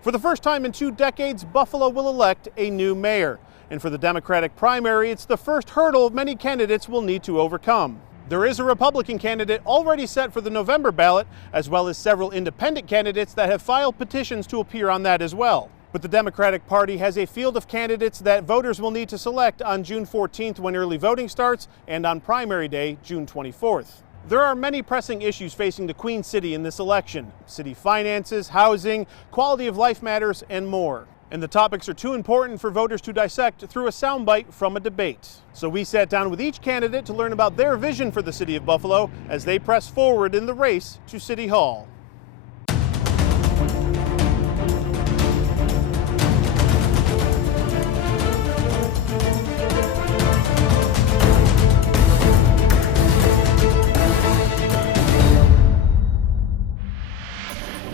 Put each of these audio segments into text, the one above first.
For the first time in 2 decades, Buffalo will elect a new mayor. And for the Democratic primary, it's the first hurdle many candidates will need to overcome. There is a Republican candidate already set for the November ballot, as well as several independent candidates that have filed petitions to appear on that as well. But the Democratic Party has a field of candidates that voters will need to select on June 14th when early voting starts and on primary day, June 24th. There are many pressing issues facing the Queen City in this election: city finances, housing, quality of life matters, and more. And the topics are too important for voters to dissect through a soundbite from a debate. So we sat down with each candidate to learn about their vision for the city of Buffalo as they press forward in the race to City Hall.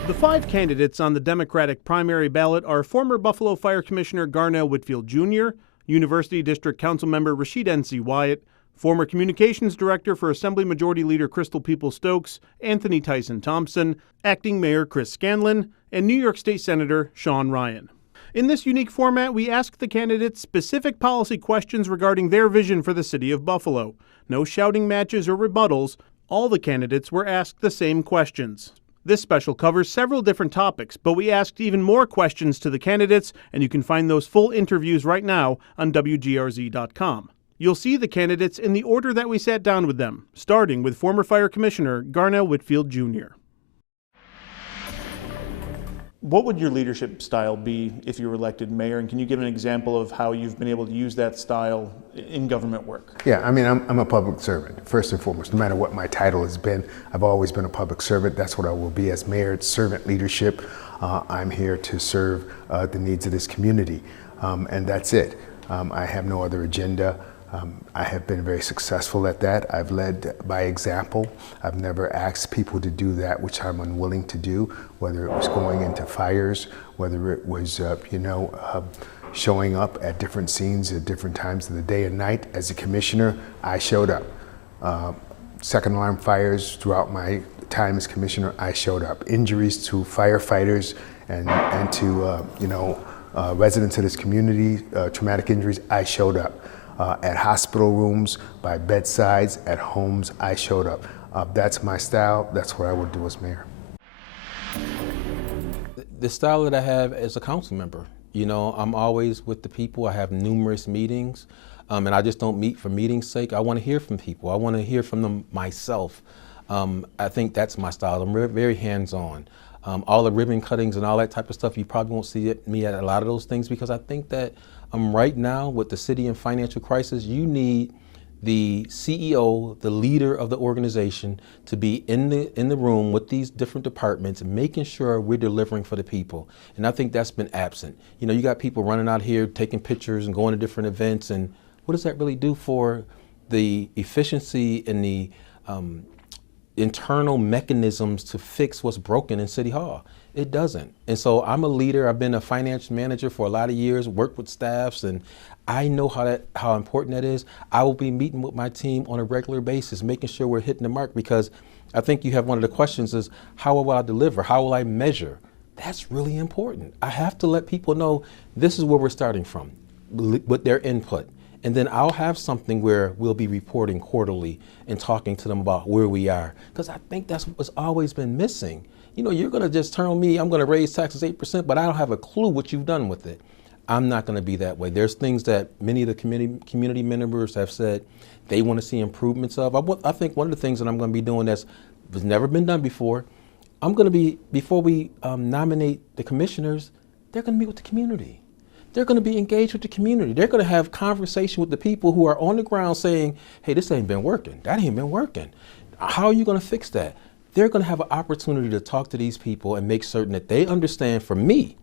The 5 candidates on the Democratic primary ballot are former Buffalo Fire Commissioner Garnell Whitfield Jr., University District Council Member Rashid N.C. Wyatt, former Communications Director for Assembly Majority Leader Crystal People-Stokes, Anthony Tyson Thompson, Acting Mayor Chris Scanlon, and New York State Senator Sean Ryan. In this unique format, we ask the candidates specific policy questions regarding their vision for the city of Buffalo. No shouting matches or rebuttals. All the candidates were asked the same questions. This special covers several different topics, but we asked even more questions to the candidates, and you can find those full interviews right now on WGRZ.com. You'll see the candidates in the order that we sat down with them, starting with former Fire Commissioner Garnell Whitfield Jr. What would your leadership style be if you were elected mayor, and can you give an example of how you've been able to use that style in government work? Yeah, I mean, I'm a public servant, first and foremost. No matter what my title has been, I've always been a public servant. That's what I will be as mayor. It's servant leadership. I'm here to serve the needs of this community, and that's it. I have no other agenda. I have been very successful at that. I've led by example. I've never asked people to do that which I'm unwilling to do, whether it was going into fires, whether it was, showing up at different scenes at different times of the day and night. As a commissioner, I showed up. Second alarm fires throughout my time as commissioner, I showed up. Injuries to firefighters and to residents of this community, traumatic injuries, I showed up. At hospital rooms, by bedsides, at homes, I showed up. That's my style. That's what I would do as mayor. The style that I have as a council member, I'm always with the people. I have numerous meetings, and I just don't meet for meeting's sake. I want to hear from people. I want to hear from them myself. I think that's my style. I'm very hands-on. All the ribbon cuttings and all that type of stuff, you probably won't see me at a lot of those things, because I think that right now with the city in financial crisis, you need the CEO, the leader of the organization, to be in the room with these different departments, making sure we're delivering for the people. And I think that's been absent. You got people running out here taking pictures and going to different events, and what does that really do for the efficiency and the internal mechanisms to fix what's broken in City Hall? It doesn't. And so I'm a leader. I've been a finance manager for a lot of years, worked with staffs, and I know how important that is. I will be meeting with my team on a regular basis, making sure we're hitting the mark, because I think you have one of the questions is, how will I deliver? How will I measure? That's really important. I have to let people know this is where we're starting from with their input. And then I'll have something where we'll be reporting quarterly and talking to them about where we are. Because I think that's what's always been missing. You're going to just tell me I'm going to raise taxes 8%, but I don't have a clue what you've done with it. I'm not going to be that way. There's things that many of the community members have said they want to see improvements of. I think one of the things that I'm going to be doing that's never been done before, I'm going to be, before we nominate the commissioners, they're going to meet with the community. They're going to be engaged with the community. They're going to have conversation with the people who are on the ground saying, hey, this ain't been working. That ain't been working. How are you going to fix that? They're going to have an opportunity to talk to these people and make certain that they understand, for me,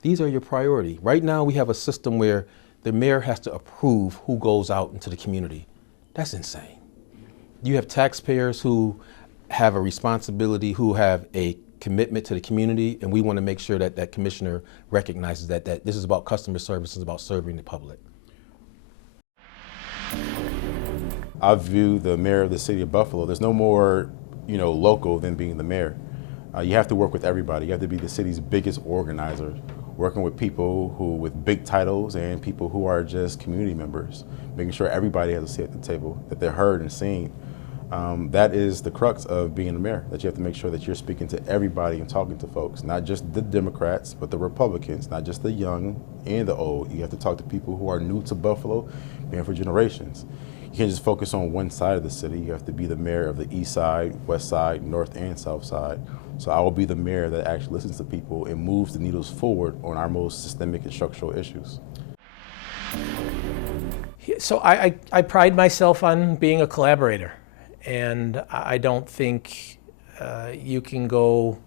these are your priority. Right now, we have a system where the mayor has to approve who goes out into the community. That's insane. You have taxpayers who have a responsibility, who have a commitment to the community, and we want to make sure that that commissioner recognizes that this is about customer service, it's about serving the public. I view the mayor of the city of Buffalo, there's no more local than being the mayor. You have to work with everybody. You have to be the city's biggest organizer, working with people who with big titles and people who are just community members, making sure everybody has a seat at the table, that they're heard and seen. That is the crux of being a mayor, that you have to make sure that you're speaking to everybody and talking to folks, not just the Democrats, but the Republicans, not just the young and the old. You have to talk to people who are new to Buffalo, been for generations. You can't just focus on one side of the city. You have to be the mayor of the east side, west side, north and south side. So I will be the mayor that actually listens to people and moves the needles forward on our most systemic and structural issues. So I pride myself on being a collaborator, and I don't think you can go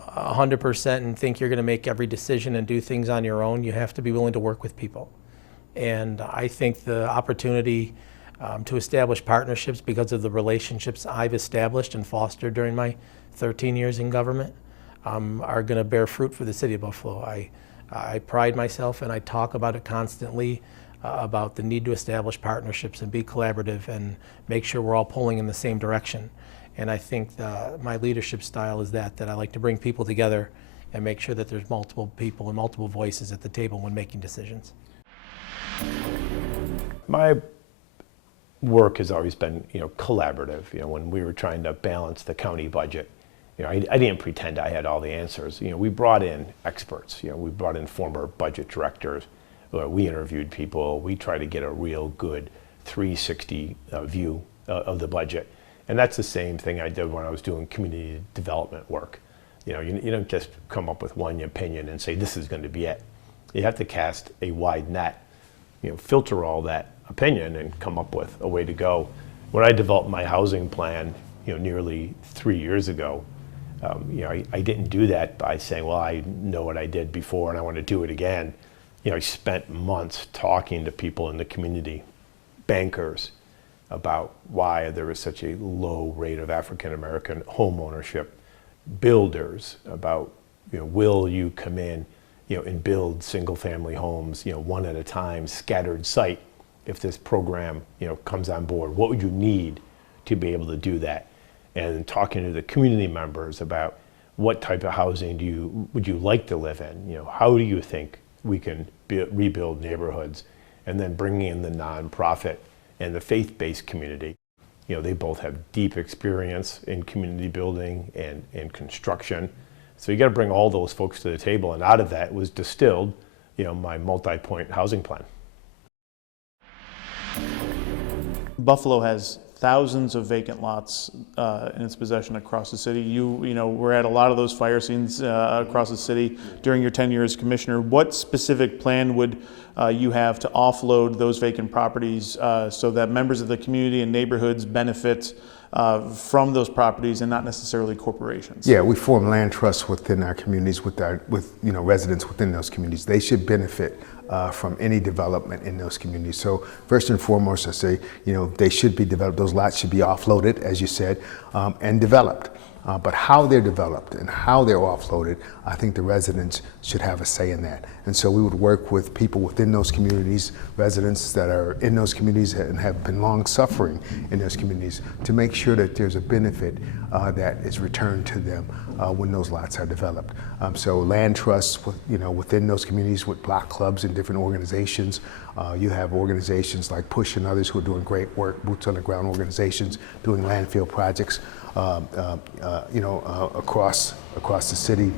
100% and think you're going to make every decision and do things on your own. You have to be willing to work with people. And I think the opportunity to establish partnerships because of the relationships I've established and fostered during my 13 years in government are going to bear fruit for the city of Buffalo. I pride myself, and I talk about it constantly, about the need to establish partnerships and be collaborative and make sure we're all pulling in the same direction. And I think my leadership style is that I like to bring people together and make sure that there's multiple people and multiple voices at the table when making decisions. My work has always been, collaborative. When we were trying to balance the county budget, I didn't pretend I had all the answers. We brought in experts. We brought in former budget directors. We interviewed people. We tried to get a real good 360 view of the budget. And that's the same thing I did when I was doing community development work. You don't just come up with one opinion and say this is going to be it. You have to cast a wide net, filter all that opinion and come up with a way to go. When I developed my housing plan, nearly 3 years ago, I didn't do that by saying, well, I know what I did before and I want to do it again. I spent months talking to people in the community, bankers, about why there was such a low rate of African American home ownership, builders, about, will you come in, and build single family homes, one at a time, scattered site. If this program, comes on board, what would you need to be able to do that? And talking to the community members about what type of housing would you like to live in? How do you think we can rebuild neighborhoods? And then bringing in the nonprofit and the faith-based community. They both have deep experience in community building and construction. So you got to bring all those folks to the table, and out of that was distilled, my multi-point housing plan. Buffalo has thousands of vacant lots in its possession across the city. You were at a lot of those fire scenes across the city during your tenure as commissioner. What specific plan would you have to offload those vacant properties so that members of the community and neighborhoods benefit from those properties and not necessarily corporations? Yeah, we form land trusts within our communities with residents within those communities. They should benefit from any development in those communities. So first and foremost, I say, they should be developed. Those lots should be offloaded, as you said, and developed. But how they're developed and how they're offloaded, I think the residents should have a say in that. And so we would work with people within those communities, residents that are in those communities and have been long suffering in those communities, to make sure that there's a benefit that is returned to them when those lots are developed. So land trusts, within those communities with block clubs and different organizations. You have organizations like Push and others who are doing great work, boots on the ground organizations, doing landfill projects. Across the city,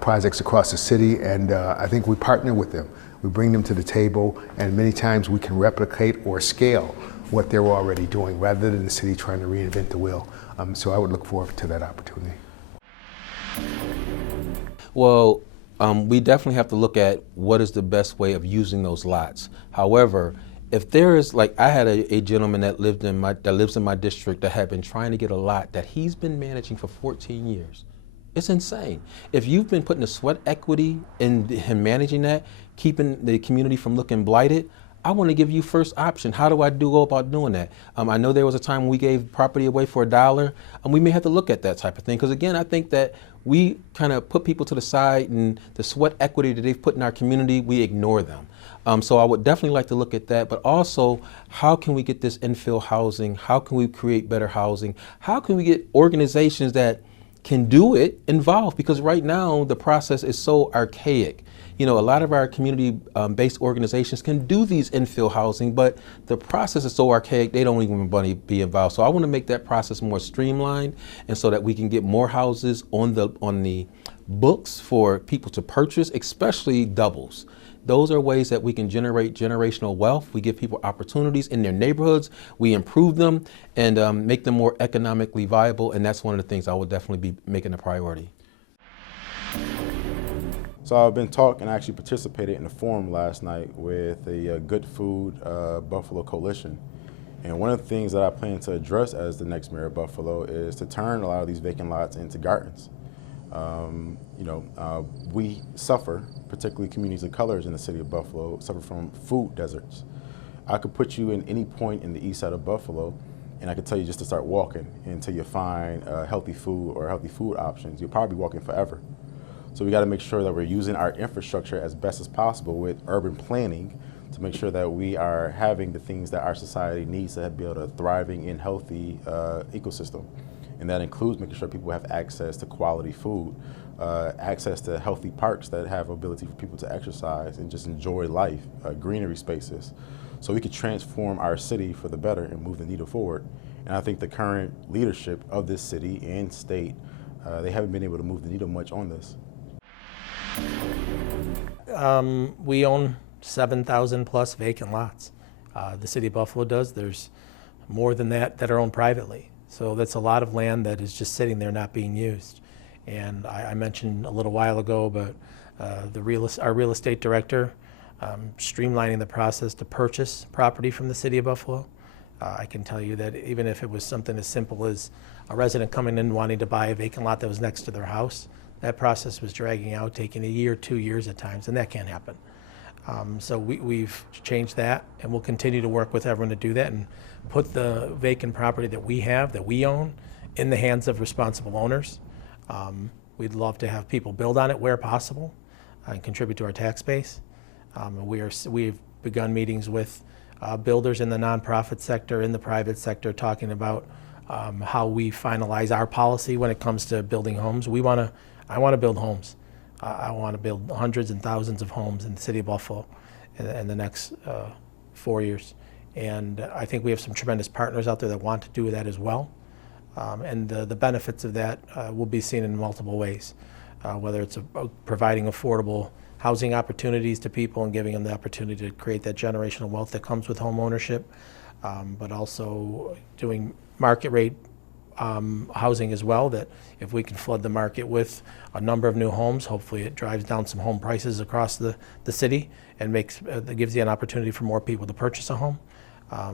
projects across the city, and I think we partner with them. We bring them to the table, and many times we can replicate or scale what they're already doing, rather than the city trying to reinvent the wheel. So I would look forward to that opportunity. Well, we definitely have to look at what is the best way of using those lots. However, if there is, like, I had a gentleman that lives in my district that had been trying to get a lot that he's been managing for 14 years. It's insane. If you've been putting the sweat equity in him managing that, keeping the community from looking blighted, I want to give you first option. How do I go about doing that? I know there was a time when we gave property away for $1, and we may have to look at that type of thing. Because again, I think that we kind of put people to the side, and the sweat equity that they've put in our community, we ignore them. So I would definitely like to look at that, but also how can we get this infill housing? How can we create better housing? How can we get organizations that can do it involved? Because right now the process is so archaic. A lot of our community-based organizations can do these infill housing, but the process is so archaic they don't even want to be involved. So I want to make that process more streamlined, and so that we can get more houses on the books for people to purchase, especially doubles. Those are ways that we can generate generational wealth. We give people opportunities in their neighborhoods. We improve them and make them more economically viable. And that's one of the things I will definitely be making a priority. So I've been talking and actually participated in a forum last night with the Good Food Buffalo Coalition. And one of the things that I plan to address as the next mayor of Buffalo is to turn a lot of these vacant lots into gardens. We suffer, particularly communities of colors in the city of Buffalo, suffer from food deserts. I could put you in any point in the east side of Buffalo, and I could tell you just to start walking until you find healthy food or healthy food options. You'll probably be walking forever. So we got to make sure that we're using our infrastructure as best as possible with urban planning to make sure that we are having the things that our society needs to build a thriving and healthy ecosystem. And that includes making sure people have access to quality food, access to healthy parks that have ability for people to exercise and just enjoy life, greenery spaces. So we could transform our city for the better and move the needle forward. And I think the current leadership of this city and state, they haven't been able to move the needle much on this. We own 7,000 plus vacant lots. The city of Buffalo does. There's more than that are owned privately. So that's a lot of land that is just sitting there not being used. And I mentioned a little while ago about our real estate director streamlining the process to purchase property from the city of Buffalo. I can tell you that even if it was something as simple as a resident coming in wanting to buy a vacant lot that was next to their house, that process was dragging out, taking a year, 2 years at times, and that can't happen. So we've changed that, and we'll continue to work with everyone to do that and put the vacant property that we have, that we own, in the hands of responsible owners. We'd love to have people build on it where possible and contribute to our tax base. We've begun meetings with builders in the nonprofit sector, in the private sector, talking about how we finalize our policy when it comes to building homes. I want to build homes. I want to build hundreds and thousands of homes in the city of Buffalo in the next 4 years. And I think we have some tremendous partners out there that want to do that as well. And the benefits of that will be seen in multiple ways, whether it's providing affordable housing opportunities to people and giving them the opportunity to create that generational wealth that comes with home ownership, but also doing market rate housing as well, that if we can flood the market with a number of new homes, hopefully it drives down some home prices across the city and gives you an opportunity for more people to purchase a home.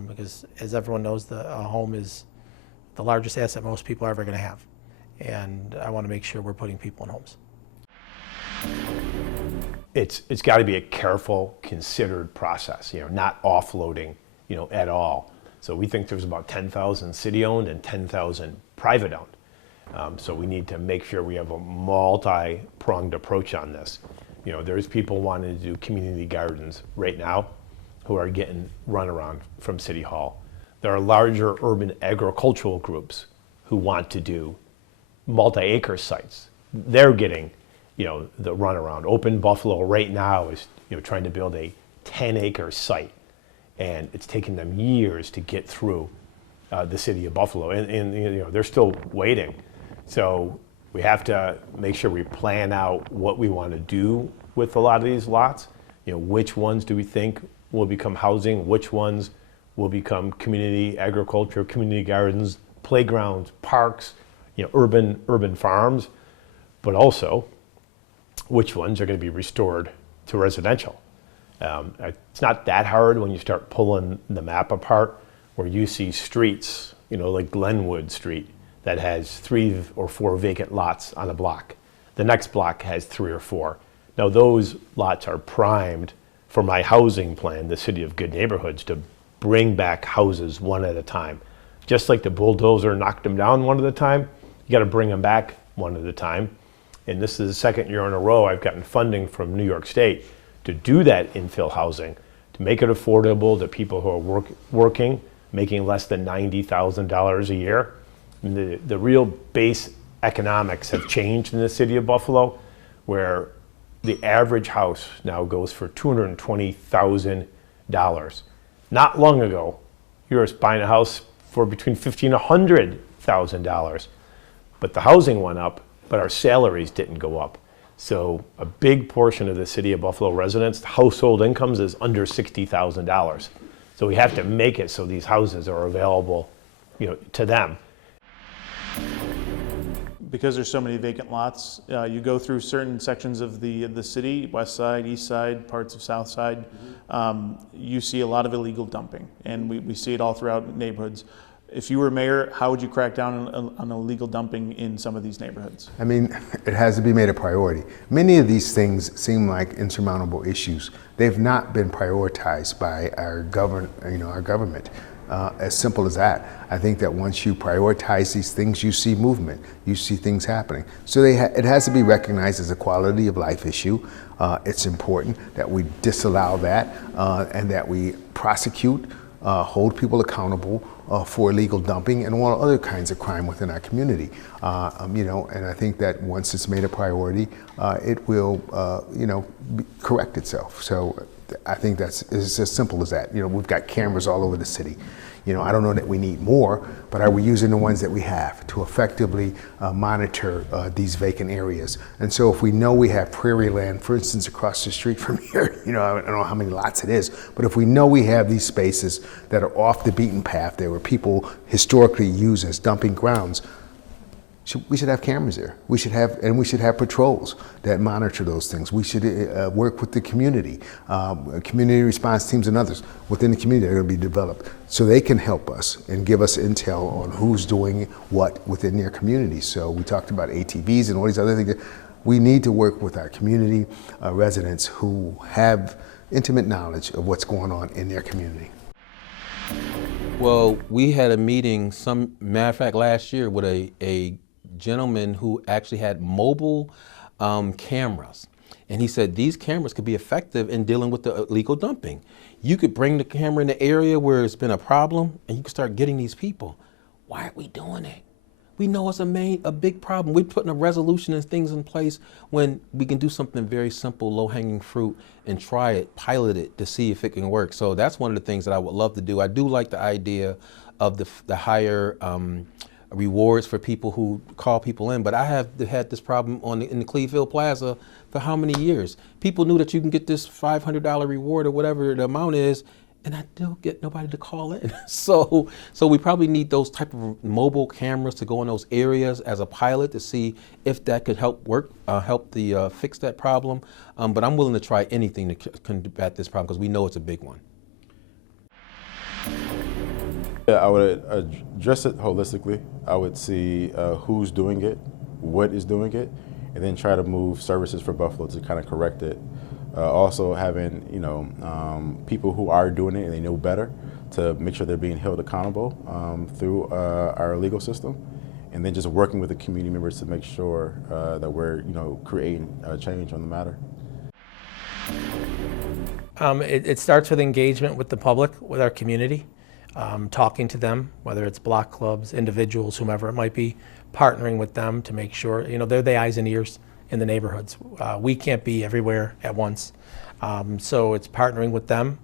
Because as everyone knows, a home is the largest asset most people are ever going to have. And I want to make sure we're putting people in homes. It's got to be a careful, considered process, not offloading, at all. So we think there's about 10,000 city-owned and 10,000 private-owned. So we need to make sure we have a multi-pronged approach on this. There's people wanting to do community gardens right now who are getting runaround from City Hall. There are larger urban agricultural groups who want to do multi-acre sites. They're getting, the runaround. Open Buffalo right now is, trying to build a 10-acre site, and it's taken them years to get through the city of Buffalo, and they're still waiting. So we have to make sure we plan out what we want to do with a lot of these lots. Which ones do we think will become housing? Which ones will become community agriculture, community gardens, playgrounds, parks, urban farms, but also which ones are going to be restored to residential. It's not that hard when you start pulling the map apart, where you see streets, like Glenwood Street, that has 3 or 4 vacant lots on a block. The next block has 3 or 4. Now those lots are primed for my housing plan, the City of Good Neighborhoods, to bring back houses one at a time. Just like the bulldozer knocked them down one at a time, you got to bring them back one at a time. And this is the second year in a row I've gotten funding from New York State to do that infill housing, to make it affordable to people who are working, making less than $90,000 a year. And the real base economics have changed in the city of Buffalo, where the average house now goes for $220,000. Not long ago, you were buying a house for between $50,000 and $100,000. But the housing went up, but our salaries didn't go up. So a big portion of the city of Buffalo residents' household incomes is under $60,000. So we have to make it so these houses are available, to them. Because there's so many vacant lots, you go through certain sections of the city, west side, east side, parts of south side, you see a lot of illegal dumping, and we see it all throughout neighborhoods. If you were mayor, how would you crack down on illegal dumping in some of these neighborhoods? I mean, it has to be made a priority. Many of these things seem like insurmountable issues. They've not been prioritized by our government. As simple as that. I think that once you prioritize these things, you see movement, you see things happening. So it has to be recognized as a quality of life issue. It's important that we disallow that and that we prosecute, hold people accountable for illegal dumping and all other kinds of crime within our community. And I think that once it's made a priority, it will, correct itself. So I think it's as simple as that. We've got cameras all over the city. I don't know that we need more, but are we using the ones that we have to effectively monitor these vacant areas? And so if we know we have prairie land, for instance, across the street from here, I don't know how many lots it is, but if we know we have these spaces that are off the beaten path, there were people historically used as dumping grounds, we should have cameras there. We should have patrols that monitor those things. We should work with the community, community response teams and others within the community that are going to be developed so they can help us and give us intel on who's doing what within their community. So we talked about ATVs and all these other things. We need to work with our community residents who have intimate knowledge of what's going on in their community. Well, we had a meeting, matter of fact, last year with a gentleman who actually had mobile cameras. And he said these cameras could be effective in dealing with the illegal dumping. You could bring the camera in the area where it's been a problem and you can start getting these people. Why aren't we doing it? We know it's a big problem. We're putting a resolution and things in place when we can do something very simple, low-hanging fruit, and try it, pilot it to see if it can work. So that's one of the things that I would love to do. I do like the idea of the higher rewards for people who call people in, but I have had this problem in the Clevefield Plaza for how many years? People knew that you can get this $500 reward or whatever the amount is, and I don't get nobody to call in. So we probably need those type of mobile cameras to go in those areas as a pilot to see if that could help fix that problem. But I'm willing to try anything to combat this problem because we know it's a big one. I would address it holistically. I would see who's doing it, what is doing it, and then try to move services for Buffalo to kind of correct it. Also having people who are doing it and they know better to make sure they're being held accountable through our legal system, and then just working with the community members to make sure that we're creating change on the matter. It starts with engagement with the public, with our community. Talking to them, whether it's block clubs, individuals, whomever it might be, partnering with them to make sure, they're the eyes and ears in the neighborhoods. We can't be everywhere at once. So it's partnering with them,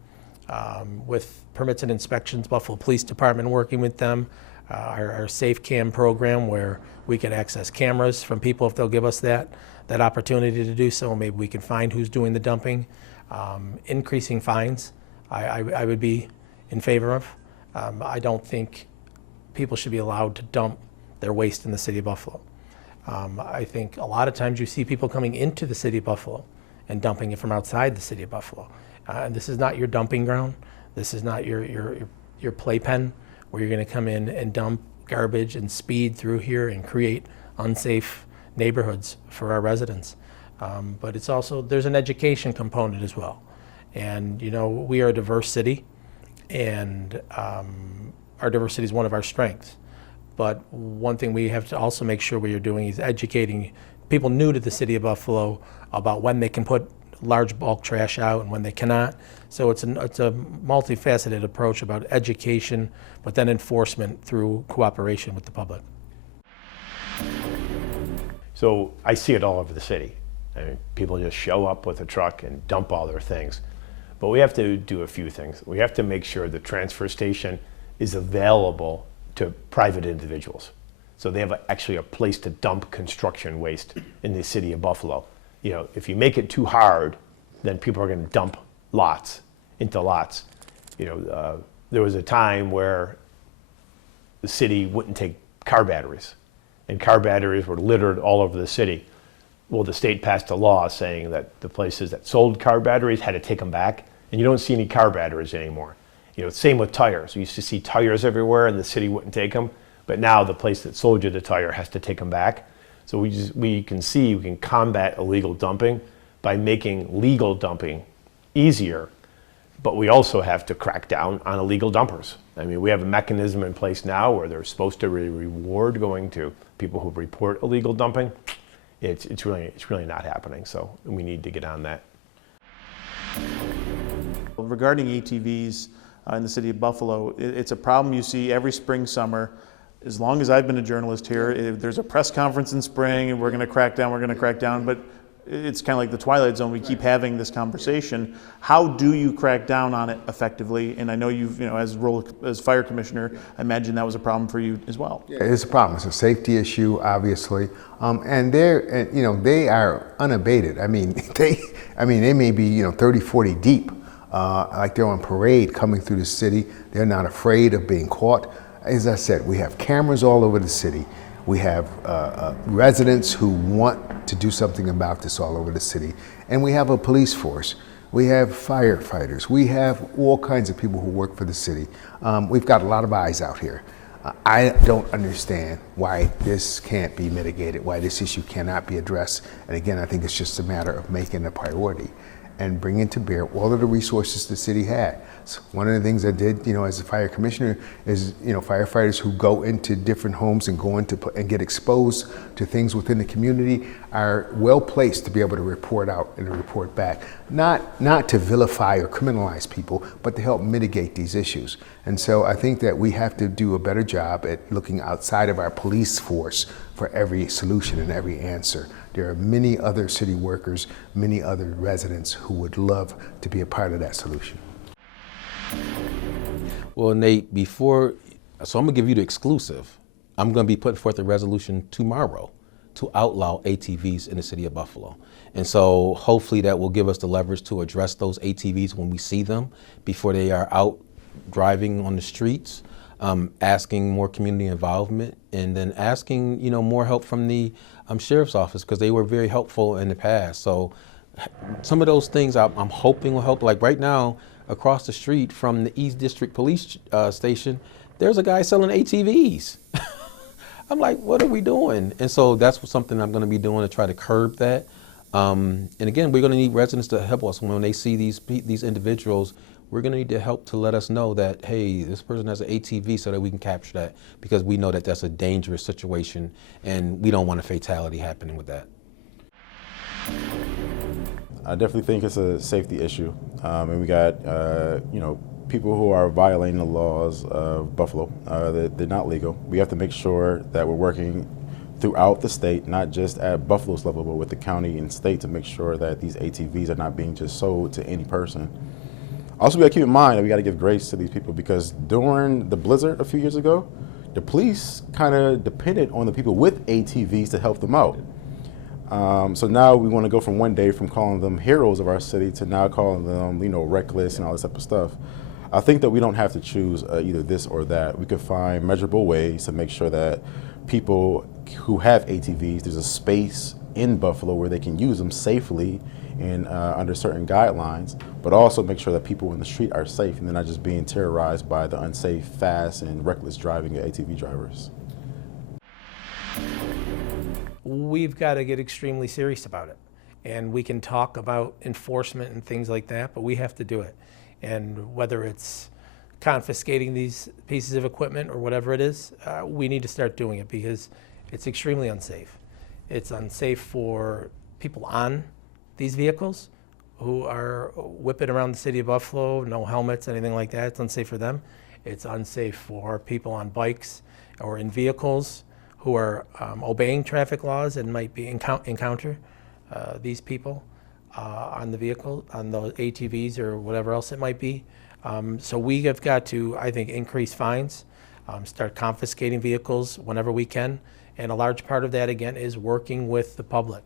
with permits and inspections, Buffalo Police Department working with them, our Safe Cam program where we can access cameras from people if they'll give us that opportunity to do so. Maybe we can find who's doing the dumping. Increasing fines, I would be in favor of. I don't think people should be allowed to dump their waste in the city of Buffalo. I think a lot of times you see people coming into the city of Buffalo and dumping it from outside the city of Buffalo. And this is not your dumping ground. This is not your playpen where you're going to come in and dump garbage and speed through here and create unsafe neighborhoods for our residents. But it's also, there's an education component as well. And we are a diverse city. And our diversity is one of our strengths. But one thing we have to also make sure we are doing is educating people new to the city of Buffalo about when they can put large bulk trash out and when they cannot. So it's a multifaceted approach about education, but then enforcement through cooperation with the public. So I see it all over the city. I mean, people just show up with a truck and dump all their things. But we have to do a few things. We have to make sure the transfer station is available to private individuals. So they have actually a place to dump construction waste in the city of Buffalo. You know, if you make it too hard, then people are going to dump lots into lots. You know, there was a time where the city wouldn't take car batteries, and car batteries were littered all over the city. Well, the state passed a law saying that the places that sold car batteries had to take them back, and you don't see any car batteries anymore. You know, same with tires. We used to see tires everywhere, and the city wouldn't take them, but now the place that sold you the tire has to take them back. So we can combat illegal dumping by making legal dumping easier, but we also have to crack down on illegal dumpers. I mean, we have a mechanism in place now where there's supposed to be a reward going to people who report illegal dumping. It's really not happening, so we need to get on that. Regarding ATVs in the city of Buffalo, it's a problem you see every spring, summer. As long as I've been a journalist here, there's a press conference in spring and we're going to crack down, but it's kind of like the Twilight Zone. We keep having this conversation. How do you crack down on it effectively? And I know as fire commissioner, I imagine that was a problem for you as well. Yeah, it's a problem. It's a safety issue, obviously, and they are unabated. I mean, they may be 30, 40 deep, like they're on parade coming through the city. They're not afraid of being caught. As I said, we have cameras all over the city. We have residents who want to do something about this all over the city. And we have a police force. We have firefighters. We have all kinds of people who work for the city. We've got a lot of eyes out here. I don't understand why this can't be mitigated, why this issue cannot be addressed. And again, I think it's just a matter of making it a priority and bringing to bear all of the resources the city had. So one of the things I did, as a fire commissioner, is firefighters who go into different homes and and get exposed to things within the community are well placed to be able to report out and to report back, not to vilify or criminalize people, but to help mitigate these issues. And so I think that we have to do a better job at looking outside of our police force for every solution and every answer. There are many other city workers, many other residents who would love to be a part of that solution. Well, Nate, so I'm gonna give you the exclusive. I'm gonna be putting forth a resolution tomorrow to outlaw ATVs in the city of Buffalo. And so hopefully that will give us the leverage to address those ATVs when we see them before they are out driving on the streets, asking more community involvement, and then asking, more help from the sheriff's office, because they were very helpful in the past. So some of those things I'm hoping will help. Like right now, across the street from the East District Police Station, there's a guy selling ATVs. I'm like, what are we doing? And so that's something I'm going to be doing to try to curb that. And again, we're going to need residents to help us when they see these individuals. We're going to need to help to let us know that, hey, this person has an ATV, so that we can capture that, because we know that that's a dangerous situation and we don't want a fatality happening with that. I definitely think it's a safety issue, and we got people who are violating the laws of Buffalo. They're not legal. We have to make sure that we're working throughout the state, not just at Buffalo's level, but with the county and state, to make sure that these ATVs are not being just sold to any person. Also, we got to keep in mind that we got to give grace to these people, because during the blizzard a few years ago, the police kind of depended on the people with ATVs to help them out. So now we want to go from one day from calling them heroes of our city to now calling them, reckless and all this type of stuff. I think that we don't have to choose either this or that. We could find measurable ways to make sure that people who have ATVs, there's a space in Buffalo where they can use them safely and under certain guidelines, but also make sure that people in the street are safe and they're not just being terrorized by the unsafe, fast, and reckless driving of ATV drivers. We've got to get extremely serious about it. And we can talk about enforcement and things like that, but we have to do it. And whether it's confiscating these pieces of equipment or whatever it is, we need to start doing it, because it's extremely unsafe. It's unsafe for people on these vehicles, who are whipping around the city of Buffalo, no helmets, anything like that. It's unsafe for them. It's unsafe for people on bikes or in vehicles who are obeying traffic laws and might be encounter these people on the vehicle, on those ATVs or whatever else it might be. So we have got to, I think, increase fines, start confiscating vehicles whenever we can. And a large part of that, again, is working with the public.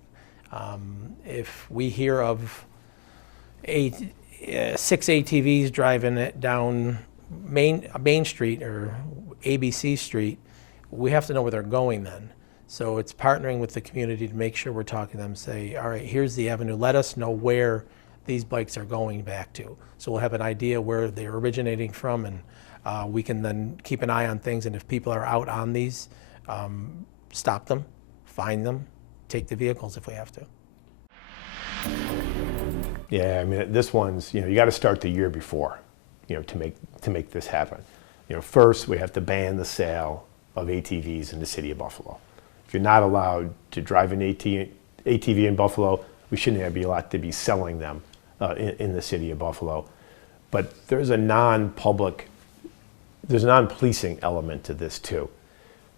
If we hear of 6 ATVs driving it down Main Street or ABC Street, we have to know where they're going then. So it's partnering with the community to make sure we're talking to them, say, all right, here's the avenue. Let us know where these bikes are going back to. So we'll have an idea where they're originating from, and we can then keep an eye on things. And if people are out on these, stop them, find them, take the vehicles if we have to. Yeah, I mean, this one's, you got to start the year before, to make this happen. First we have to ban the sale of ATVs in the city of Buffalo. If you're not allowed to drive an ATV in Buffalo, we shouldn't be allowed to be selling them in the city of Buffalo. But there's a non-policing element to this too.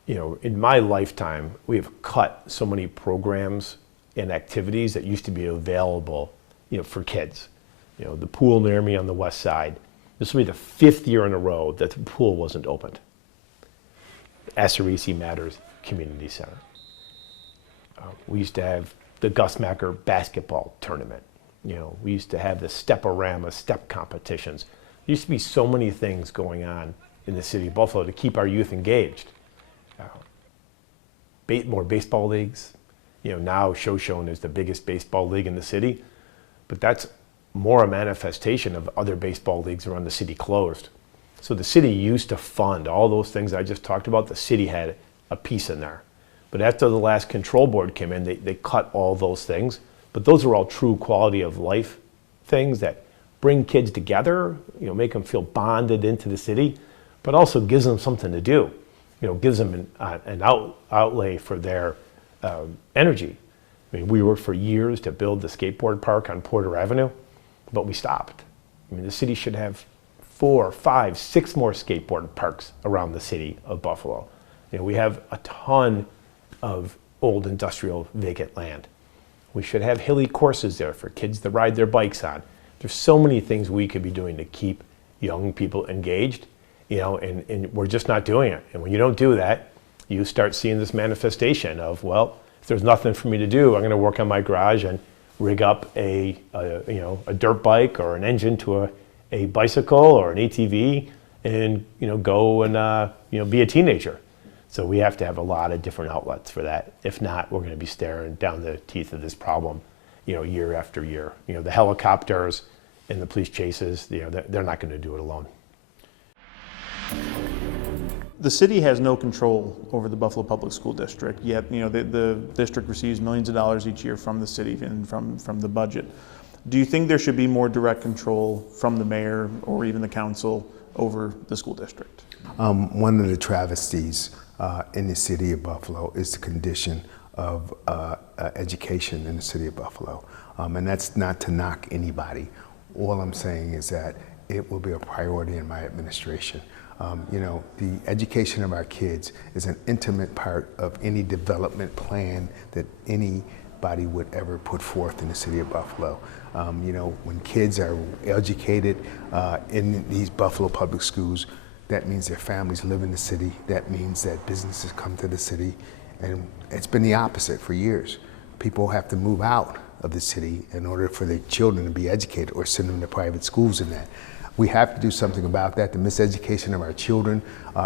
In my lifetime, we have cut so many programs and activities that used to be available, for kids. The pool near me on the west side, this will be the 5th year in a row that the pool wasn't opened. Asarisi Matters Community Center. We used to have the Gus Macker basketball tournament. We used to have the Step-O-Rama step competitions. There used to be so many things going on in the city of Buffalo to keep our youth engaged. More baseball leagues. Now Shoshone is the biggest baseball league in the city, but that's more a manifestation of other baseball leagues around the city closed. So the city used to fund all those things I just talked about. The city had a piece in there. But after the last control board came in, they cut all those things. But those are all true quality of life things that bring kids together, make them feel bonded into the city, but also gives them something to do. Gives them an outlay for their energy. I mean, we worked for years to build the skateboard park on Porter Avenue, but we stopped. I mean, the city should have 4, 5, 6 more skateboard parks around the city of Buffalo. We have a ton of old industrial vacant land. We should have hilly courses there for kids to ride their bikes on. There's so many things we could be doing to keep young people engaged, and we're just not doing it. And when you don't do that, you start seeing this manifestation of, well, if there's nothing for me to do, I'm going to work on my garage and rig up a dirt bike or an engine to a bicycle or an ATV and go and be a teenager. So we have to have a lot of different outlets for that. If not, we're going to be staring down the teeth of this problem, year after year. The helicopters and the police chases, they're not going to do it alone. The city has no control over the Buffalo Public School District, yet the district receives millions of dollars each year from the city and from the budget. Do you think there should be more direct control from the mayor or even the council over the school district? One of the travesties in the city of Buffalo is the condition of education in the city of Buffalo. And that's not to knock anybody. All I'm saying is that it will be a priority in my administration. The education of our kids is an intimate part of any development plan that anybody would ever put forth in the city of Buffalo. When kids are educated in these Buffalo public schools, that means their families live in the city. That means that businesses come to the city. And it's been the opposite for years. People have to move out of the city in order for their children to be educated or send them to private schools and that. We have to do something about that. The miseducation of our children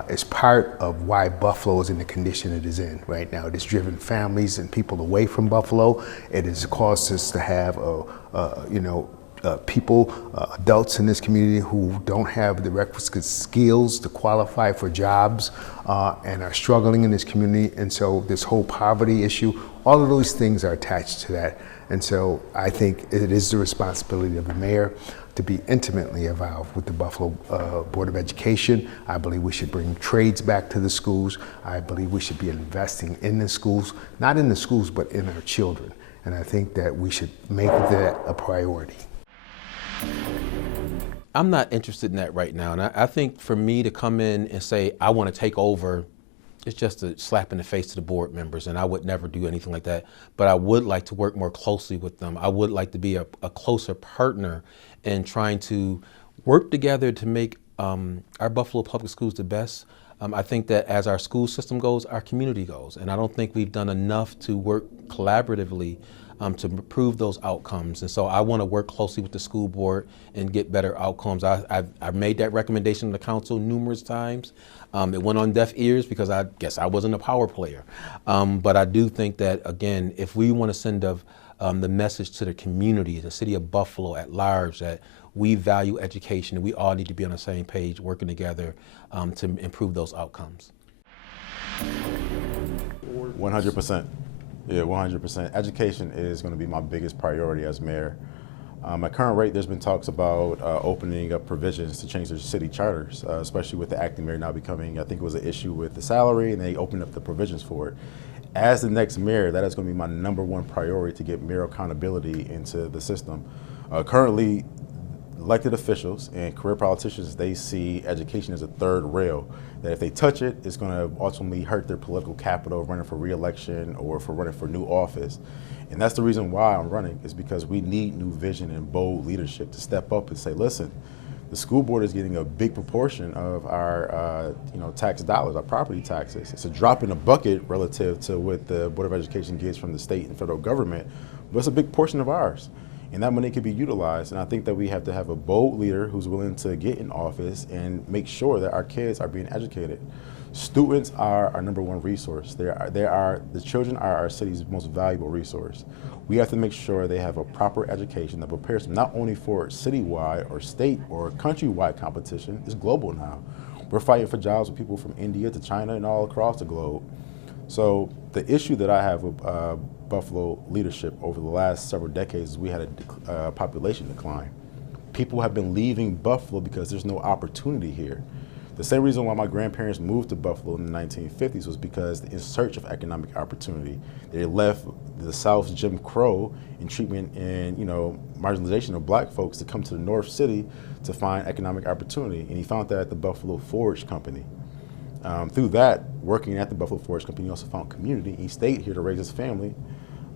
is part of why Buffalo is in the condition it is in right now. It has driven families and people away from Buffalo. It has caused us to have adults in this community who don't have the requisite skills to qualify for jobs and are struggling in this community. And so this whole poverty issue, all of those things are attached to that. And so I think it is the responsibility of the mayor to be intimately involved with the Buffalo Board of Education. I believe we should bring trades back to the schools. I believe we should be investing in the schools, not in the schools, but in our children. And I think that we should make that a priority. I'm not interested in that right now. And I think for me to come in and say, I want to take over, it's just a slap in the face to the board members, and I would never do anything like that. But I would like to work more closely with them. I would like to be a closer partner in trying to work together to make our Buffalo Public Schools the best. I think that as our school system goes, our community goes. And I don't think we've done enough to work collaboratively to improve those outcomes. And so I want to work closely with the school board and get better outcomes. I've made that recommendation to the council numerous times. It went on deaf ears because I guess I wasn't a power player. But I do think that, again, if we want to send the message to the community, the city of Buffalo at large, that we value education and we all need to be on the same page working together to improve those outcomes. 100%. Yeah, 100%. Education is going to be my biggest priority as mayor. At current rate, there's been talks about opening up provisions to change the city charters, especially with the acting mayor now becoming, I think it was an issue with the salary, and they opened up the provisions for it. As the next mayor, that is going to be my #1 priority to get mayor accountability into the system. Currently, elected officials and career politicians, they see education as a third rail, that if they touch it, it's going to ultimately hurt their political capital running for re-election or for running for new office. And that's the reason why I'm running, is because we need new vision and bold leadership to step up and say, listen, the school board is getting a big proportion of our tax dollars, our property taxes. It's a drop in the bucket relative to what the Board of Education gets from the state and federal government, but it's a big portion of ours. And that money could be utilized. And I think that we have to have a bold leader who's willing to get in office and make sure that our kids are being educated. Students are our #1 resource. The children are our city's most valuable resource. We have to make sure they have a proper education that prepares them not only for citywide or state or countrywide competition, it's global now. We're fighting for jobs with people from India to China and all across the globe. So the issue that I have with Buffalo leadership over the last several decades is we had a population decline. People have been leaving Buffalo because there's no opportunity here. The same reason why my grandparents moved to Buffalo in the 1950s was because in search of economic opportunity. They left the South's Jim Crow and treatment and marginalization of black folks to come to the North City to find economic opportunity. And he found that at the Buffalo Forage Company. Through that, working at the Buffalo Forage Company, he also found community. He stayed here to raise his family,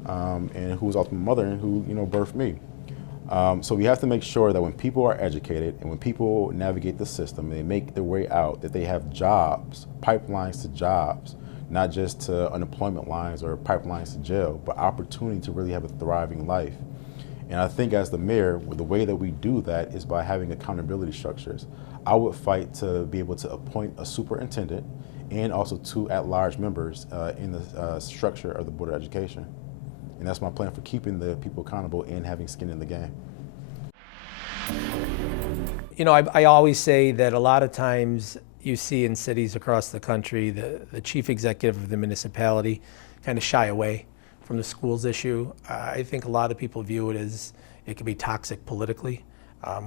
and who was also my mother and who birthed me. So we have to make sure that when people are educated and when people navigate the system, they make their way out, that they have jobs, pipelines to jobs, not just to unemployment lines or pipelines to jail, but opportunity to really have a thriving life. And I think as the mayor, the way that we do that is by having accountability structures. I would fight to be able to appoint a superintendent and also 2 at-large members in the structure of the Board of Education. And that's my plan for keeping the people accountable and having skin in the game. I always say that a lot of times you see in cities across the country, the chief executive of the municipality kind of shy away from the schools issue. I think a lot of people view it as it can be toxic politically.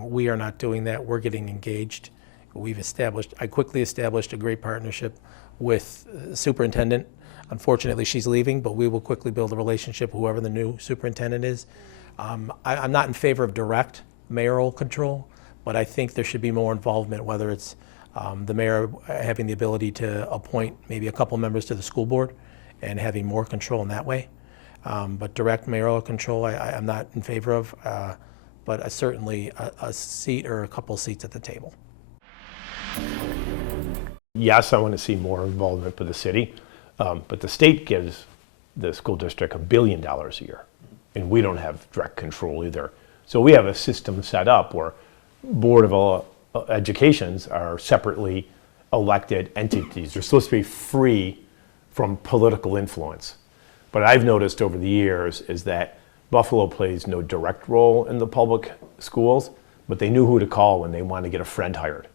We are not doing that. We're getting engaged. I quickly established a great partnership with the superintendent. Unfortunately, she's leaving, but we will quickly build a relationship with whoever the new superintendent is. I'm not in favor of direct mayoral control, but I think there should be more involvement, whether it's the mayor having the ability to appoint maybe a couple members to the school board and having more control in that way. But direct mayoral control, I'm not in favor of, but certainly a seat or a couple seats at the table. Yes, I want to see more involvement with the city, but the state gives the school district $1 billion a year, and we don't have direct control either. So we have a system set up where Board of Educations are separately elected entities. They're supposed to be free from political influence. But I've noticed over the years is that Buffalo plays no direct role in the public schools, but they knew who to call when they want to get a friend hired,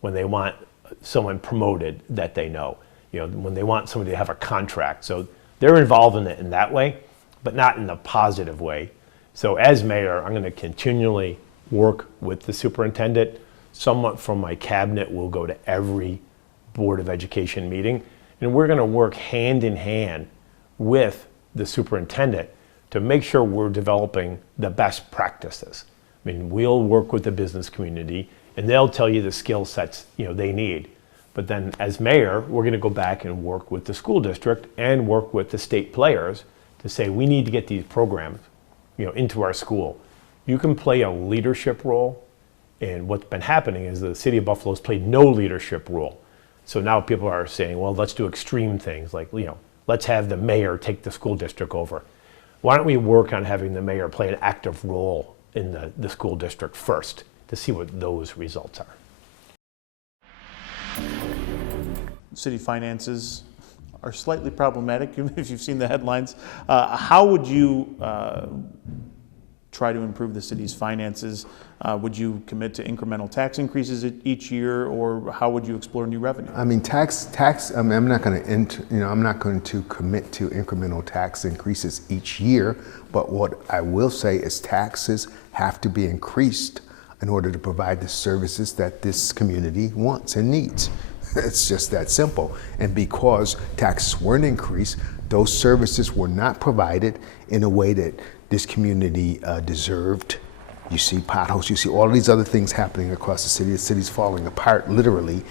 when they want someone promoted that they know, when they want somebody to have a contract. So they're involved in it in that way, but not in a positive way. So as mayor, I'm going to continually work with the superintendent. Someone from my cabinet will go to every Board of Education meeting, and we're going to work hand in hand with the superintendent to make sure we're developing the best practices. I mean, we'll work with the business community and they'll tell you the skill sets, they need. But then as mayor, we're going to go back and work with the school district and work with the state players to say we need to get these programs, into our school. You can play a leadership role, and what's been happening is the city of Buffalo's played no leadership role. So now people are saying, well, let's do extreme things like, let's have the mayor take the school district over. Why don't we work on having the mayor play an active role in the school district first to see what those results are? City finances are slightly problematic, if you've seen the headlines. How would you try to improve the city's finances? Would you commit to incremental tax increases each year, or how would you explore new revenue? I mean, I'm not going to commit to incremental tax increases each year. But what I will say is taxes have to be increased in order to provide the services that this community wants and needs. It's just that simple. And because taxes weren't increased, those services were not provided in a way that this community deserved. You see potholes, you see all these other things happening across the city. The city's falling apart, literally,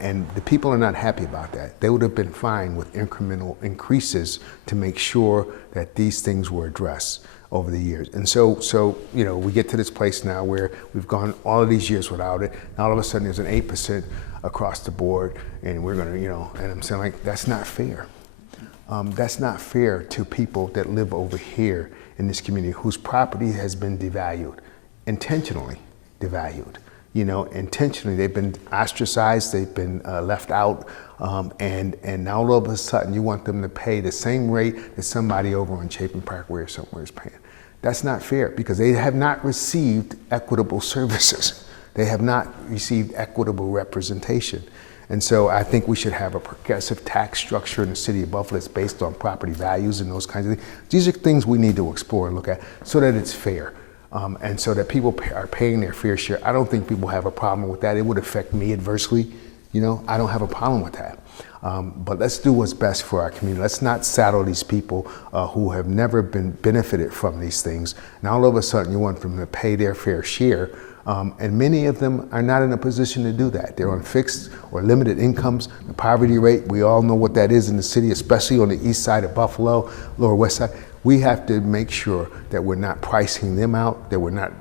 and the people are not happy about that. They would have been fine with incremental increases to make sure that these things were addressed over the years. And so we get to this place now where we've gone all of these years without it. Now all of a sudden there's an 8% across the board, and we're gonna, and I'm saying, like, that's not fair. That's not fair to people that live over here in this community whose property has been devalued, intentionally devalued. Intentionally they've been ostracized, they've been left out, and now all of a sudden you want them to pay the same rate that somebody over on Chapin Parkway or somewhere is paying. That's not fair because they have not received equitable services. They have not received equitable representation. And so I think we should have a progressive tax structure in the city of Buffalo that's based on property values and those kinds of things. These are things we need to explore and look at so that it's fair. And so that people are paying their fair share. I don't think people have a problem with that. It would affect me adversely. I don't have a problem with that. But let's do what's best for our community. Let's not saddle these people who have never been benefited from these things. Now all of a sudden you want them to pay their fair share. And many of them are not in a position to do that. They're on fixed or limited incomes. The poverty rate, we all know what that is in the city, especially on the east side of Buffalo, lower west side. We have to make sure that we're not pricing them out, that we're not,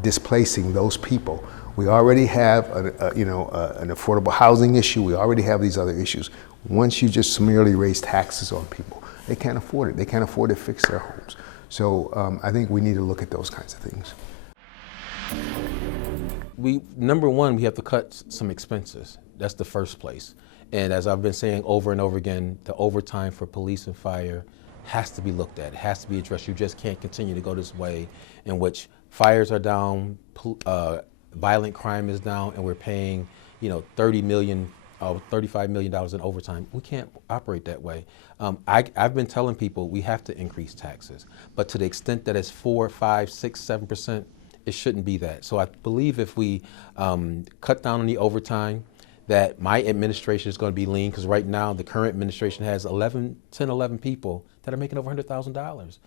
displacing those people. We already have, an affordable housing issue. We already have these other issues. Once you just merely raise taxes on people, they can't afford it. They can't afford to fix their homes. So I think we need to look at those kinds of things. Number one, we have to cut some expenses. That's the first place. And as I've been saying over and over again, the overtime for police and fire has to be looked at. It has to be addressed. You just can't continue to go this way in which fires are down, violent crime is down, and we're paying, $35 million in overtime. We can't operate that way. I've been telling people we have to increase taxes, but to the extent that it's 4, 5, 6, 7%, it shouldn't be that. So I believe if we cut down on the overtime, that my administration is going to be lean, because right now the current administration has 11 people that are making over $100,000.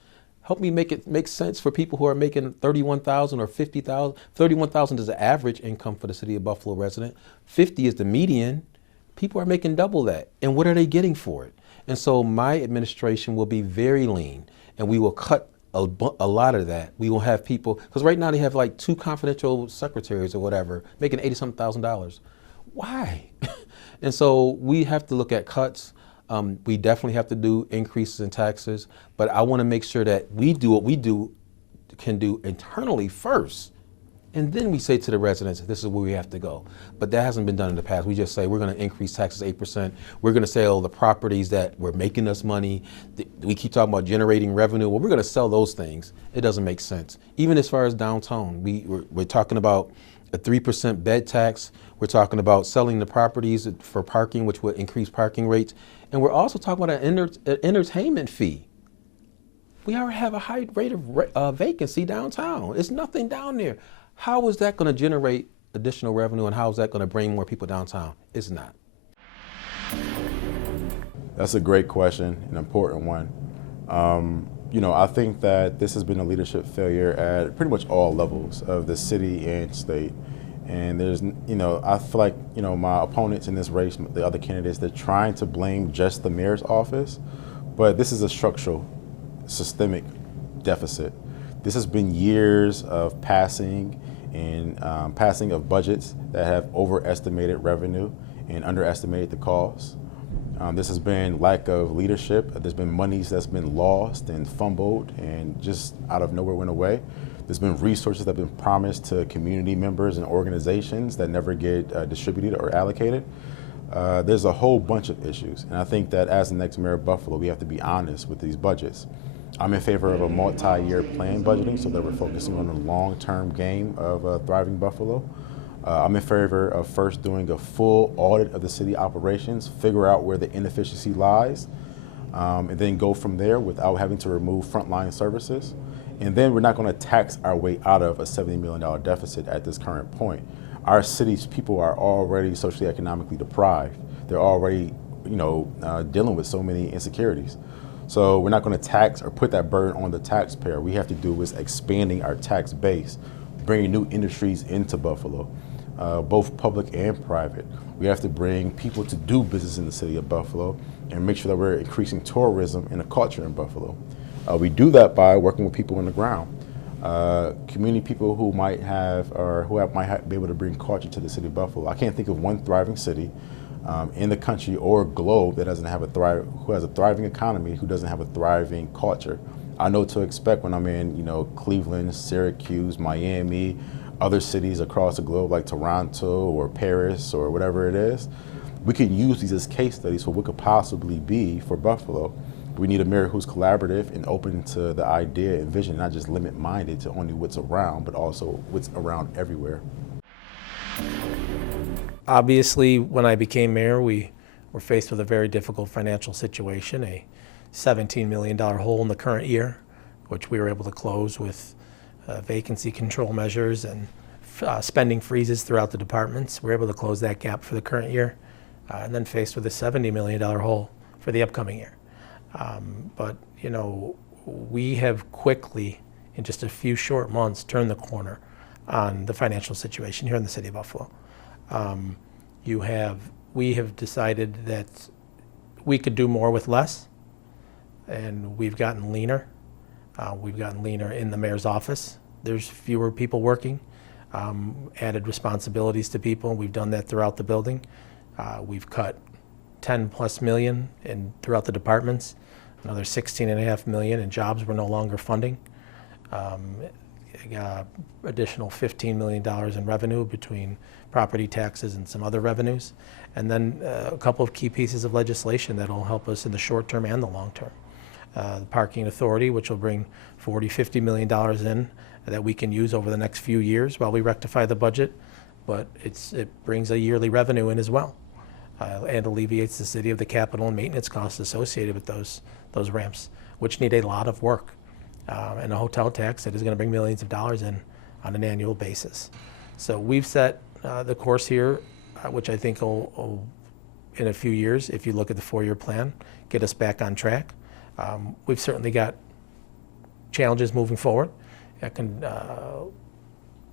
Help me make it make sense for people who are making $31,000 or $50,000. $31,000 is the average income for the city of Buffalo resident. 50 is the median. People are making double that. And what are they getting for it? And so my administration will be very lean, and we will cut a lot of that. We will have people, because right now they have like 2 confidential secretaries or whatever, making $80-something thousand. Why? And so we have to look at cuts. We definitely have to do increases in taxes, but I want to make sure that we do what we can do internally first. And then we say to the residents, this is where we have to go. But that hasn't been done in the past. We just say we're going to increase taxes 8%. We're going to sell the properties that were making us money. We keep talking about generating revenue. Well, we're going to sell those things. It doesn't make sense. Even as far as downtown, we're talking about a 3% bed tax. We're talking about selling the properties for parking, which would increase parking rates. And we're also talking about an entertainment fee. We already have a high rate of vacancy downtown. It's nothing down there. How is that going to generate additional revenue, and how is that going to bring more people downtown? It's not. That's a great question, an important one. I think that this has been a leadership failure at pretty much all levels of the city and state. And there's, I feel like, my opponents in this race, the other candidates, they're trying to blame just the mayor's office, but this is a structural, systemic deficit. This has been years of passing of budgets that have overestimated revenue and underestimated the costs. This has been lack of leadership. There's been monies that's been lost and fumbled and just out of nowhere went away. There's been resources that have been promised to community members and organizations that never get distributed or allocated. There's a whole bunch of issues. And I think that as the next mayor of Buffalo, we have to be honest with these budgets. I'm in favor of a multi-year plan budgeting so that we're focusing on the long-term game of thriving Buffalo. I'm in favor of first doing a full audit of the city operations, figure out where the inefficiency lies, and then go from there without having to remove frontline services. And then we're not going to tax our way out of a $70 million deficit at this current point. Our city's people are already socially economically deprived. They're already, dealing with so many insecurities. So we're not going to tax or put that burden on the taxpayer. What we have to do is expanding our tax base, bringing new industries into Buffalo, both public and private. We have to bring people to do business in the city of Buffalo and make sure that we're increasing tourism and the culture in Buffalo. We do that by working with people on the ground, community people who might be able to bring culture to the city of Buffalo. I can't think of one thriving city in the country or globe that doesn't have who has a thriving economy, who doesn't have a thriving culture. I know what to expect when I'm in, Cleveland, Syracuse, Miami, other cities across the globe like Toronto or Paris or whatever it is. We can use these as case studies for what could possibly be for Buffalo. We need a mayor who's collaborative and open to the idea and vision, not just limit-minded to only what's around, but also what's around everywhere. Obviously, when I became mayor, we were faced with a very difficult financial situation, a $17 million hole in the current year, which we were able to close with vacancy control measures and spending freezes throughout the departments. We were able to close that gap for the current year, and then faced with a $70 million hole for the upcoming year. But we have quickly, in just a few short months, turned the corner on the financial situation here in the city of Buffalo. We have decided that we could do more with less, and we've gotten leaner. We've gotten leaner in the mayor's office. There's fewer people working, added responsibilities to people. We've done that throughout the building. We've cut 10 plus million throughout the departments, another 16.5 million in jobs we're no longer funding. Additional $15 million in revenue between property taxes and some other revenues. And then a couple of key pieces of legislation that will help us in the short term and the long term. The parking authority, which will bring $40–50 million in that we can use over the next few years while we rectify the budget, but it brings a yearly revenue in as well, and alleviates the city of the capital and maintenance costs associated with those ramps, which need a lot of work, and a hotel tax that is going to bring millions of dollars in on an annual basis. So we've set the course here, which I think will, in a few years, if you look at the 4-year plan, get us back on track. We've certainly got challenges moving forward.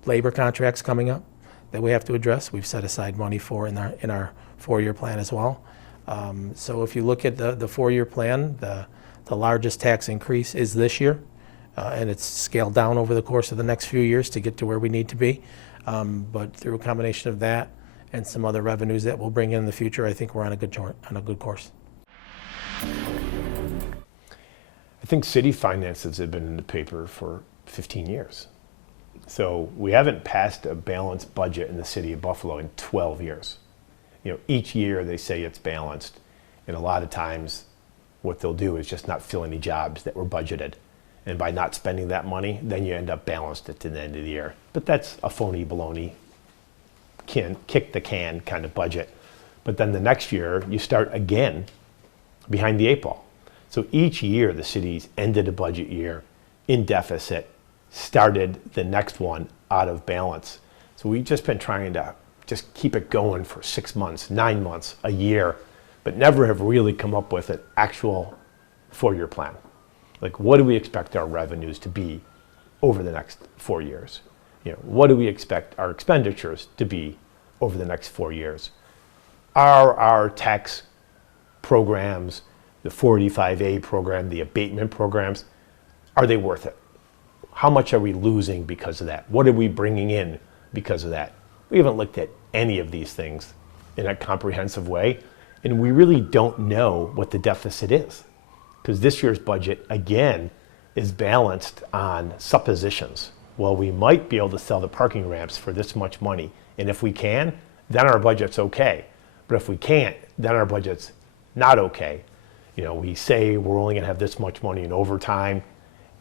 Labor contracts coming up that we have to address. We've set aside money for in our 4-year plan as well. So if you look at the 4-year plan, the largest tax increase is this year, and it's scaled down over the course of the next few years to get to where we need to be. But through a combination of that and some other revenues that we'll bring in the future, I think we're on a good course. I think city finances have been in the paper for 15 years. So we haven't passed a balanced budget in the city of Buffalo in 12 years. Each year they say it's balanced, and a lot of times what they'll do is just not fill any jobs that were budgeted. And by not spending that money, then you end up balanced at the end of the year. But that's a phony baloney, kick the can kind of budget. But then the next year, you start again behind the 8 ball. So each year, the city's ended a budget year in deficit, started the next one out of balance. So we've just been trying to just keep it going for 6 months, 9 months, a year, but never have really come up with an actual 4-year plan. Like, what do we expect our revenues to be over the next 4 years? What do we expect our expenditures to be over the next 4 years? Are our tax programs, the 45A program, the abatement programs, are they worth it? How much are we losing because of that? What are we bringing in because of that? We haven't looked at any of these things in a comprehensive way, and we really don't know what the deficit is, because this year's budget, again, is balanced on suppositions. Well, we might be able to sell the parking ramps for this much money, and if we can, then our budget's okay. But if we can't, then our budget's not okay. We say we're only going to have this much money in overtime,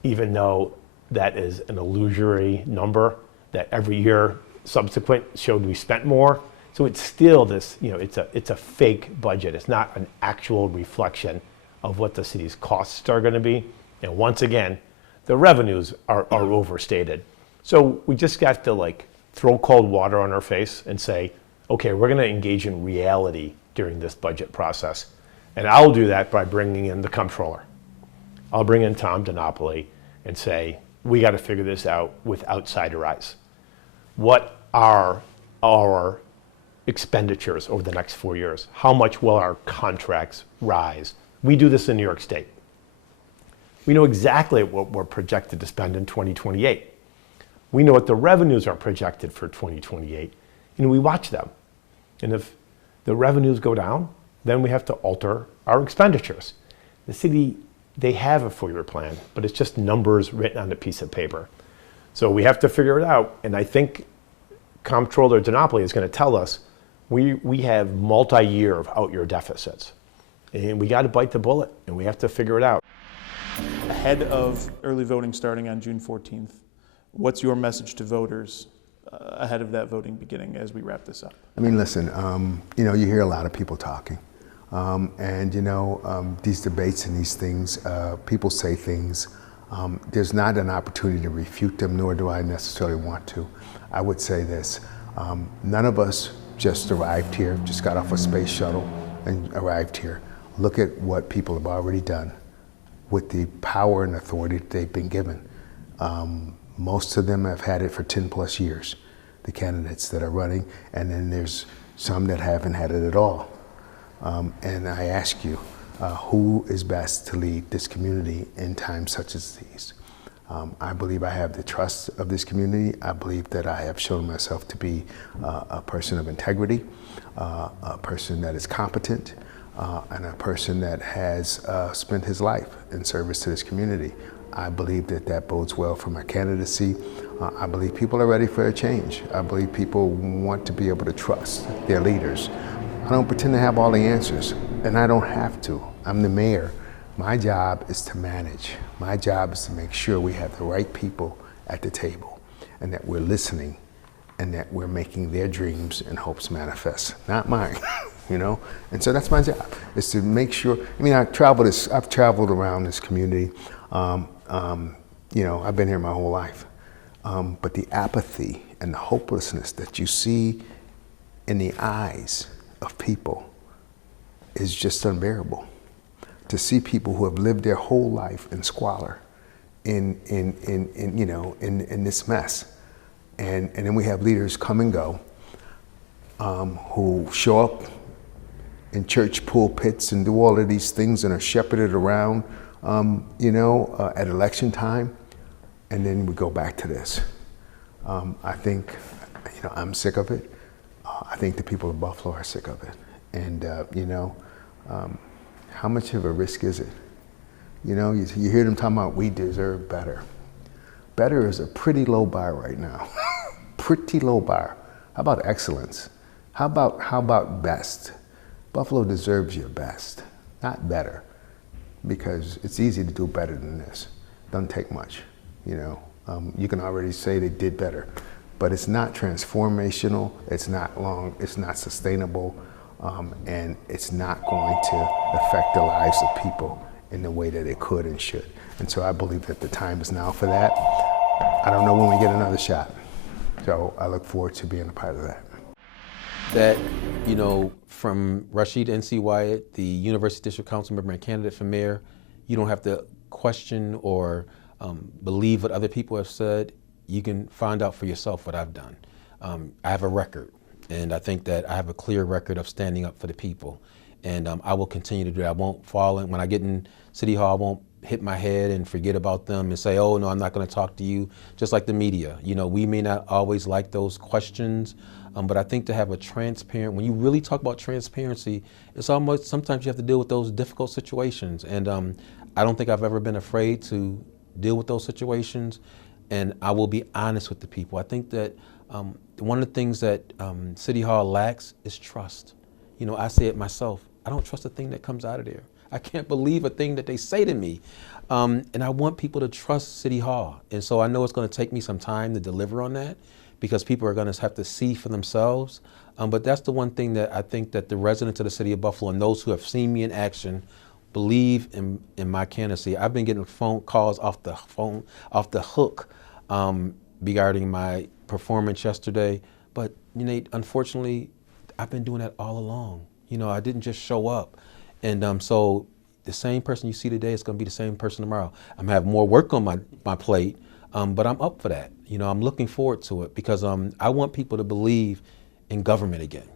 even though that is an illusory number that every year subsequent showed we spent more. So it's still this, it's a fake budget. It's not an actual reflection of what the city's costs are going to be. And once again, the revenues are overstated. So we just got to throw cold water on our face and say, okay, we're going to engage in reality during this budget process. And I'll do that by bringing in the comptroller. I'll bring in Tom DiNapoli and say, we got to figure this out with outsider eyes. What are our expenditures over the next 4 years? How much will our contracts rise? We do this in New York State. We know exactly what we're projected to spend in 2028. We know what the revenues are projected for 2028, and we watch them. And if the revenues go down, then we have to alter our expenditures. The city, they have a 4-year plan, but it's just numbers written on a piece of paper. So we have to figure it out, and I think Comptroller DiNapoli is going to tell us we have multi-year of out-year deficits. And we got to bite the bullet, and we have to figure it out. Ahead of early voting starting on June 14th, what's your message to voters ahead of that voting beginning as we wrap this up? I mean, listen, you hear a lot of people talking. These debates and these things, people say things. There's not an opportunity to refute them, nor do I necessarily want to. I would say this, none of us just arrived here, just got off a space shuttle and arrived here. Look at what people have already done with the power and authority that they've been given. Most of them have had it for 10 plus years, the candidates that are running, and then there's some that haven't had it at all. And I ask you, who is best to lead this community in times such as these? I believe I have the trust of this community. I believe that I have shown myself to be a person of integrity, a person that is competent, and a person that has spent his life in service to this community. I believe that that bodes well for my candidacy. I believe people are ready for a change. I believe people want to be able to trust their leaders. I don't pretend to have all the answers, and I don't have to. I'm the mayor. My job is to manage. My job is to make sure we have the right people at the table, and that we're listening, and that we're making their dreams and hopes manifest, not mine. And so that's my job, is to make sure. I mean, I've traveled around this community. I've been here my whole life. But the apathy and the hopelessness that you see in the eyes of people is just unbearable. To see people who have lived their whole life in squalor, in this mess, and then we have leaders come and go, who show up in church pulpits and do all of these things and are shepherded around, at election time, and then we go back to this. I think, I'm sick of it. I think the people of Buffalo are sick of it. And, how much of a risk is it? You hear them talking about we deserve better. Better is a pretty low bar right now. Pretty low bar. How about excellence? How about best? Buffalo deserves your best, not better, because it's easy to do better than this. Doesn't take much, You can already say they did better, but it's not transformational, it's not long, it's not sustainable, and it's not going to affect the lives of people in the way that it could and should. And so I believe that the time is now for that. I don't know when we get another shot, so I look forward to being a part of that. That, from Rashid N.C. Wyatt, the University District Council member and candidate for mayor, you don't have to question or believe what other people have said, you can find out for yourself what I've done. I have a record, and I think that I have a clear record of standing up for the people. And I will continue to do that. I won't fall in. When I get in City Hall, I won't hit my head and forget about them and say, oh, no, I'm not going to talk to you. Just like the media. You know, we may not always like those questions, but I think to have a transparent, when you really talk about transparency, it's almost, sometimes you have to deal with those difficult situations. And I don't think I've ever been afraid to deal with those situations. And I will be honest with the people. I think that one of the things that City Hall lacks is trust. You know, I say it myself. I don't trust a thing that comes out of there. I can't believe a thing that they say to me. And I want people to trust City Hall. And so I know it's going to take me some time to deliver on that because people are going to have to see for themselves. But that's the one thing that I think that the residents of the city of Buffalo and those who have seen me in action believe in my candidacy. I've been getting phone calls off the hook regarding my performance yesterday. But, you know, unfortunately, I've been doing that all along. You know, I didn't just show up. And so the same person you see today is going to be the same person tomorrow. I'm going to have more work on my plate, but I'm up for that. You know, I'm looking forward to it because I want people to believe in government again,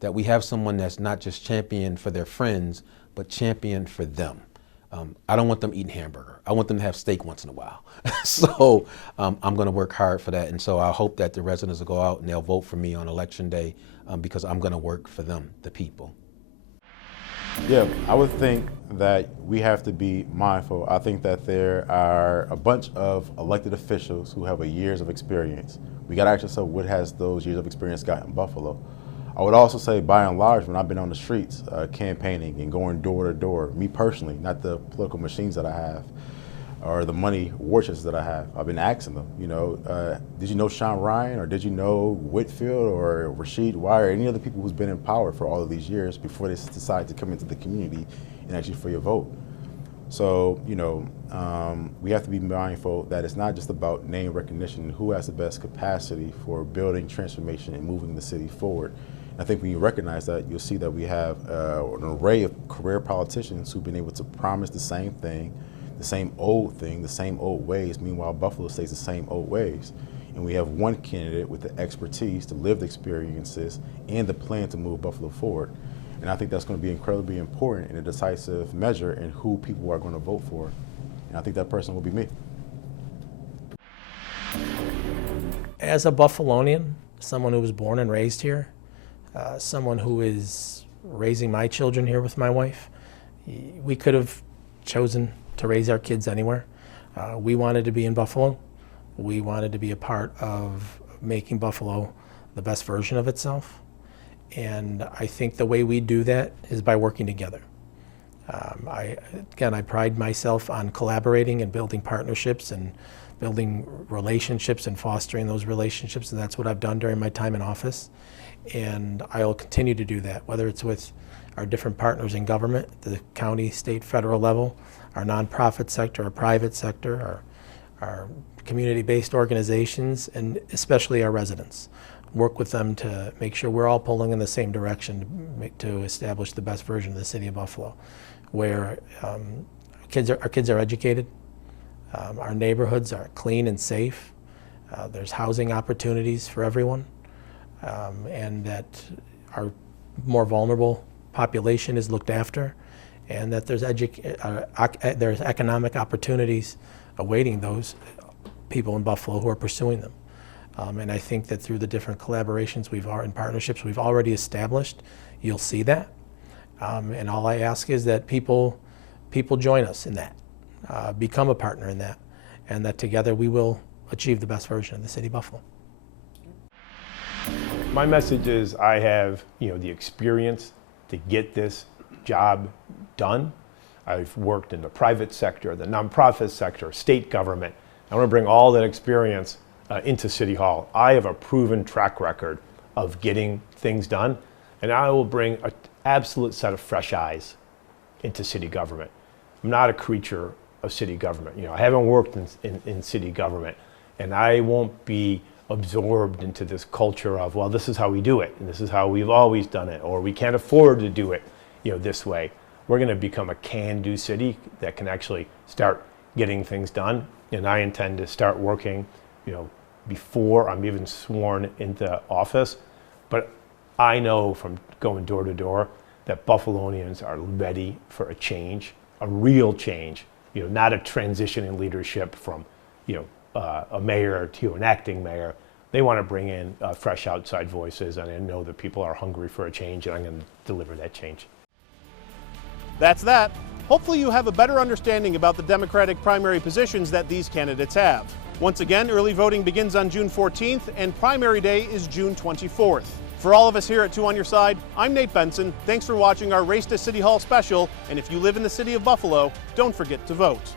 that we have someone that's not just champion for their friends, but champion for them. I don't want them eating hamburger. I want them to have steak once in a while. So I'm going to work hard for that. And so I hope that the residents will go out and they'll vote for me on Election Day because I'm going to work for them, the people. Yeah, I would think that we have to be mindful. I think that there are a bunch of elected officials who have years of experience. We got to ask ourselves, what has those years of experience got in Buffalo? I would also say, by and large, when I've been on the streets campaigning and going door to door, me personally, not the political machines that I have or the money war chests that I have, I've been asking them, you know, did you know Sean Ryan or did you know Whitfield or Rasheed Wire or any other people who's been in power for all of these years before they decide to come into the community and actually for your vote? So, you know, we have to be mindful that it's not just about name recognition and who has the best capacity for building transformation and moving the city forward. I think when you recognize that, you'll see that we have an array of career politicians who've been able to promise the same thing, the same old ways. Meanwhile, Buffalo stays the same old ways. And we have one candidate with the expertise, the lived experiences, and the plan to move Buffalo forward. And I think that's going to be incredibly important in a decisive measure in who people are going to vote for. And I think that person will be me. As a Buffalonian, someone who was born and raised here, someone who is raising my children here with my wife, we could have chosen to raise our kids anywhere. We wanted to be in Buffalo. We wanted to be a part of making Buffalo the best version of itself. And I think the way we do that is by working together. I pride myself on collaborating and building partnerships and building relationships and fostering those relationships, and that's what I've done during my time in office. And I'll continue to do that, whether it's with our different partners in government, the county, state, federal level, our nonprofit sector, our private sector, our community-based organizations, and especially our residents. Work with them to make sure we're all pulling in the same direction to establish the best version of the city of Buffalo, where our kids are educated, our neighborhoods are clean and safe, there's housing opportunities for everyone, and that our more vulnerable population is looked after, and that there's economic opportunities awaiting those people in Buffalo who are pursuing them. And I think that through the different collaborations and partnerships we've already established, you'll see that. And all I ask is that people join us in that, become a partner in that, and that together we will achieve the best version of the city of Buffalo. My message is I have, the experience to get this job done. I've worked in the private sector, the nonprofit sector, state government. I want to bring all that experience into City Hall. I have a proven track record of getting things done, and I will bring an absolute set of fresh eyes into city government. I'm not a creature of city government. I haven't worked in city government, and I won't be absorbed into this culture of, well, this is how we do it, and this is how we've always done it, or we can't afford to do it, this way. We're going to become a can-do city that can actually start getting things done, and I intend to start working, before I'm even sworn into office. But I know from going door to door that Buffalonians are ready for a change, a real change, not a transition in leadership from, a mayor to an acting mayor. They want to bring in fresh outside voices, and I know that people are hungry for a change, and I'm going to deliver that change. That's that. Hopefully you have a better understanding about the Democratic primary positions that these candidates have. Once again, early voting begins on June 14th, and primary day is June 24th. For all of us here at 2 on Your Side, I'm Nate Benson. Thanks for watching our Race to City Hall special, and if you live in the city of Buffalo, don't forget to vote.